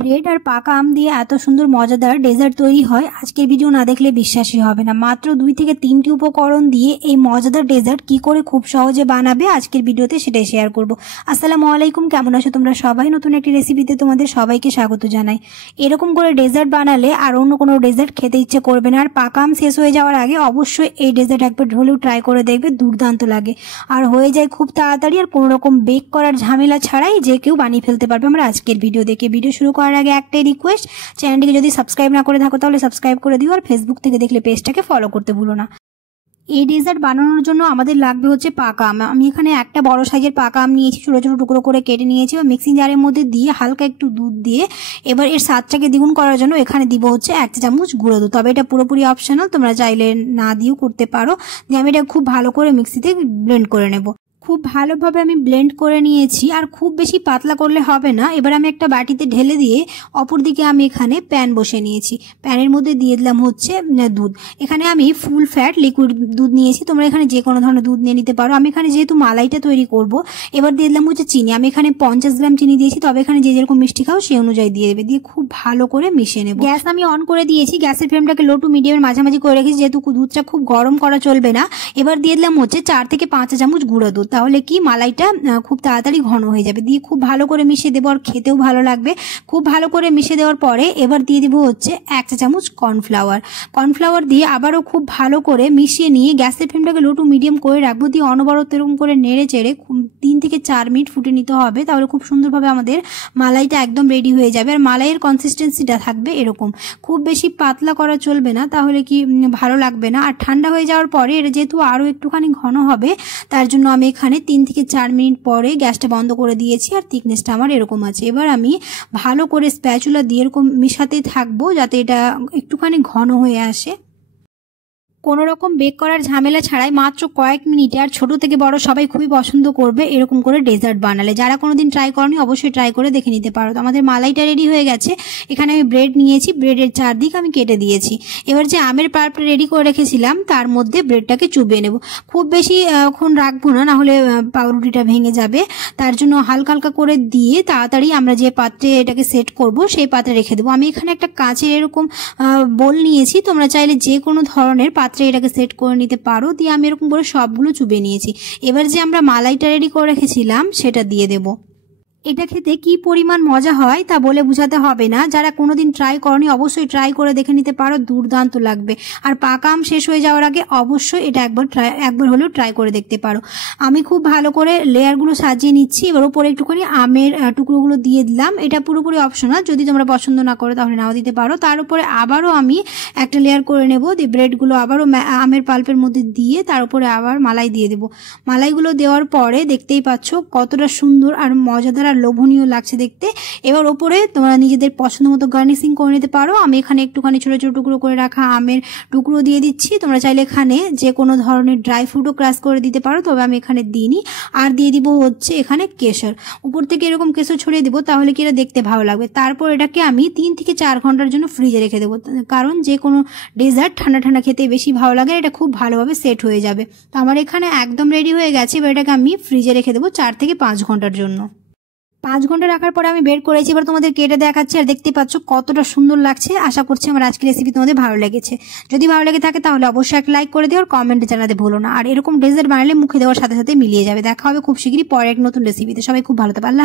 Bread আর পাকা আম দিয়ে এত সুন্দর মজাদার ডেজার্ট তৈরি হয়, আজকের ভিডিও না দেখলে বিশ্বাসই হবে না। মাত্র 2 থেকে 3টি উপকরণ দিয়ে এই মজাদার ডেজার্ট কি করে খুব সহজে বানাবে আজকের ভিডিওতে সেটাই শেয়ার করব। আসসালামু আলাইকুম, কেমন আছো তোমরা সবাই? নতুন একটি রেসিপিতে তোমাদের সবাইকে স্বাগত জানাই। এরকম করে ডেজার্ট বানালে আর অন্য কোনো ডেজার্ট খেতে ইচ্ছে করবে না। আর পাকা আম শেষ হয়ে যাওয়ার আগে অবশ্যই এই ডেজার্ট একবার হলেও ট্রাই করে দেখবে, দুর্দান্ত লাগে আর হয়ে যায় খুব তাড়াতাড়ি। আর কোনো রকম বেক করার ঝামেলা ছাড়াই যে কেউ বানিয়ে ফেলতে পারবে আমরা আজকের ভিডিও দেখে। ভিডিও শুরু করার আগে একটাই রিকোয়েস্ট, চ্যানেলটিকে যদি সাবস্ক্রাইব না করে থাকো তাহলে সাবস্ক্রাইব করে দিও, আর ফেসবুক থেকে দেখলে পেজটাকে ফলো করতে ভুলো না। এই ডেজার্ট বানানোর জন্য আমাদের লাগবে হচ্ছে পাকা আম। আমি এখানে একটা বড় সাইজের পাকা আম নিয়েছি, ছোটো ছোটো টুকরো করে কেটে নিয়েছি। মিক্সিং জারের মধ্যে দিয়ে হালকা একটু দুধ দিয়ে এবার এর স্বাদটাকে দ্বিগুণ করার জন্য এখানে দিব হচ্ছে 1 চা চামচ গুঁড়ো দুধ। তবে এটা পুরোপুরি অপশনাল, তোমরা চাইলে না দিয়েও করতে পারো। দিয়ে আমি এটা খুব ভালো করে মিক্সিতে ব্লেন্ড করে নেব। খুব ভালোভাবে আমি ব্লেন্ড করে নিয়েছি, আর খুব বেশি পাতলা করলে হবে না। এবার আমি একটা বাটিতে ঢেলে দিয়ে অপর দিকে আমি এখানে প্যান বসে নিয়েছি। প্যানের মধ্যে দিয়ে দিলাম হচ্ছে দুধ। এখানে আমি ফুল ফ্যাট লিকুইড দুধ নিয়েছি, তোমরা এখানে যে কোনো ধরনের দুধ নিয়ে নিতে পারো। আমি এখানে যেহেতু মালাইটা তৈরি করব, এবার দিয়ে দিলাম হচ্ছে চিনি। আমি এখানে 50 গ্রাম চিনি দিয়েছি, তবে এখানে যে যেরকম মিষ্টি খাও সেই অনুযায়ী দিয়ে দেবে। দিয়ে খুব ভালো করে মিশিয়ে নেব। গ্যাস আমি অন করে দিয়েছি, গ্যাসের ফ্লেমটাকে লো টু মিডিয়ামের মাঝামাঝি করে রেখেছি, যেহেতু দুধটা খুব গরম করা চলবে না। এবার দিয়ে দিলাম হচ্ছে 4 থেকে 5 চামচ গুঁড়ো দুধ, তাহলে কি মালাইটা খুব তাড়াতাড়ি ঘন হয়ে যাবে। দিয়ে খুব ভালো করে মিশিয়ে দেবো, আর খেতেও ভালো লাগবে। খুব ভালো করে মিশিয়ে দেওয়ার পরে এবার দিয়ে দেবো হচ্ছে 1 চা চামচ কর্নফ্লাওয়ার দিয়ে আবারও খুব ভালো করে মিশিয়ে নিয়ে গ্যাসের ফ্লেমটাকে লো টু মিডিয়াম করে রাখবো। দিয়ে অনবরত এরকম করে নেড়ে চেড়ে 3 থেকে 4 মিনিট ফুটে নিতে হবে, তাহলে খুব সুন্দরভাবে আমাদের মালাইটা একদম রেডি হয়ে যাবে। আর মালাইয়ের কনসিস্টেন্সিটা থাকবে এরকম, খুব বেশি পাতলা করা চলবে না, তাহলে কি ভালো লাগবে না। আর ঠান্ডা হয়ে যাওয়ার পরে এটা যেহেতু আরও একটুখানি ঘন হবে, তার জন্য আমি এখানে 3 থেকে 4 মিনিট পরে গ্যাসটা বন্ধ করে দিয়েছি। আর থিকনেসটা আমার এরকম আছে। এবার আমি ভালো করে স্প্যাচুলা দিয়ে এরকম মিশাতেই থাকবো, যাতে এটা একটুখানি ঘন হয়ে আসে। কোনো রকম বেক করার ঝামেলা ছাড়াই মাত্র কয়েক মিনিটে, আর ছোট থেকে বড় সবাই খুবই পছন্দ করবে এরকম করে ডেজার্ট বানালে। যারা কোনোদিন ট্রাই করনি অবশ্যই ট্রাই করে দেখে নিতে পারো। তো আমাদের মালাইটা রেডি হয়ে গেছে। এখানে আমি ব্রেড নিয়েছি, ব্রেডের চারদিক আমি কেটে দিয়েছি। এবার যে আমের পাল্পটা রেডি করে রেখেছিলাম তার মধ্যে ব্রেডটাকে চুবিয়ে নেব। খুব বেশি ক্ষণ রাখবো না, নাহলে পাউরুটিটা ভেঙে যাবে। তার জন্য হালকা হালকা করে দিয়ে তাড়াতাড়ি আমরা যে পাত্রে এটাকে সেট করব সেই পাত্রে রেখে দেবো। আমি এখানে একটা কাঁচের এরকম বোল নিয়েছি, তোমরা চাইলে যে কোনো ধরনের পাত্রে এটাকে সেট করে নিতে পারো। দিয়ে আমি এরকম করে সবগুলো চুবিয়ে নিয়েছি। এবার যে আমরা মালাইটা রেডি করে রেখেছিলাম সেটা দিয়ে দেব। এটা খেতে কি পরিমাণ মজা হয় তা বলে বোঝাতে হবে না। যারা কোনোদিন ট্রাই করনি অবশ্যই ট্রাই করে দেখে নিতে পারো, দুর্দান্ত লাগবে। আর পাকা আম শেষ হয়ে যাওয়ার আগে অবশ্যই এটা একবার হলেও ট্রাই করে দেখতে পারো। আমি খুব ভালো করে লেয়ারগুলো সাজিয়ে নিচ্ছি। এবার উপরে একটুখানি আমের টুকরোগুলো দিয়ে দিলাম। এটা পুরোপুরি অপশনাল, যদি তোমরা পছন্দ না করো তাহলে নাও দিতে পারো। তার উপরে আবারও আমি একটা লেয়ার করে নেব। দিয়ে ব্রেডগুলো আবারও আমের পাল্পের মধ্যে দিয়ে তার উপরে আবার মালাই দিয়ে দেবো। মালাইগুলো দেওয়ার পরে দেখতেই পাচ্ছ কতটা সুন্দর আর মজাদার লোভনীয় লাগছে দেখতে। এবার ওপরে তোমরা নিজেদের পছন্দ মতো গার্নিশিং করে নিতে পারো। আমি এখানে একটুখানি ছোটো ছোটো টুকরো করে রাখা আমের টুকরো দিয়ে দিচ্ছি। তোমরা চাইলে এখানে যে কোনো ধরনের ড্রাই ফ্রুটও ক্রাশ করে দিতে পারো, তবে আমি এখানে দিইনি। আর দিয়ে দিব হচ্ছে এখানে কেশর, উপর থেকে এরকম কেশর ছড়িয়ে দিব, তাহলে কি এটা দেখতে ভালো লাগবে। তারপর এটাকে আমি 3 থেকে 4 ঘন্টার জন্য ফ্রিজে রেখে দেবো, কারণ যে কোনো ডেজার্ট ঠান্ডা ঠান্ডা খেতে বেশি ভালো লাগে। এটা খুব ভালোভাবে সেট হয়ে যাবে। তো আমার এখানে একদম রেডি হয়ে গেছে। এবার এটাকে আমি ফ্রিজে রেখে দেবো 4 থেকে 5 ঘন্টার জন্য। 5 ঘন্টা রাখার পরে আমি বের করেছি। এবার তোমাদের কেটে দেখাচ্ছি, আর দেখতে পাচ্ছ কতটা সুন্দর লাগছে। আশা করছি আমার আজকের রেসিপি তোমাদের ভালো লেগেছে। যদি ভালো লেগে থাকে তাহলে অবশ্যই একটা লাইক করে দিও, আর কমেন্টে জানাতে ভুলো না। আর এরকম ডেজার্ট বানালে মুখে দেওয়ার সাথে সাথে মিলিয়ে যাবে। দেখা হবে খুব শীঘ্রই পরে এক নতুন রেসিপিতে। সবাই খুব ভালো থাকবে। আল্লাহ।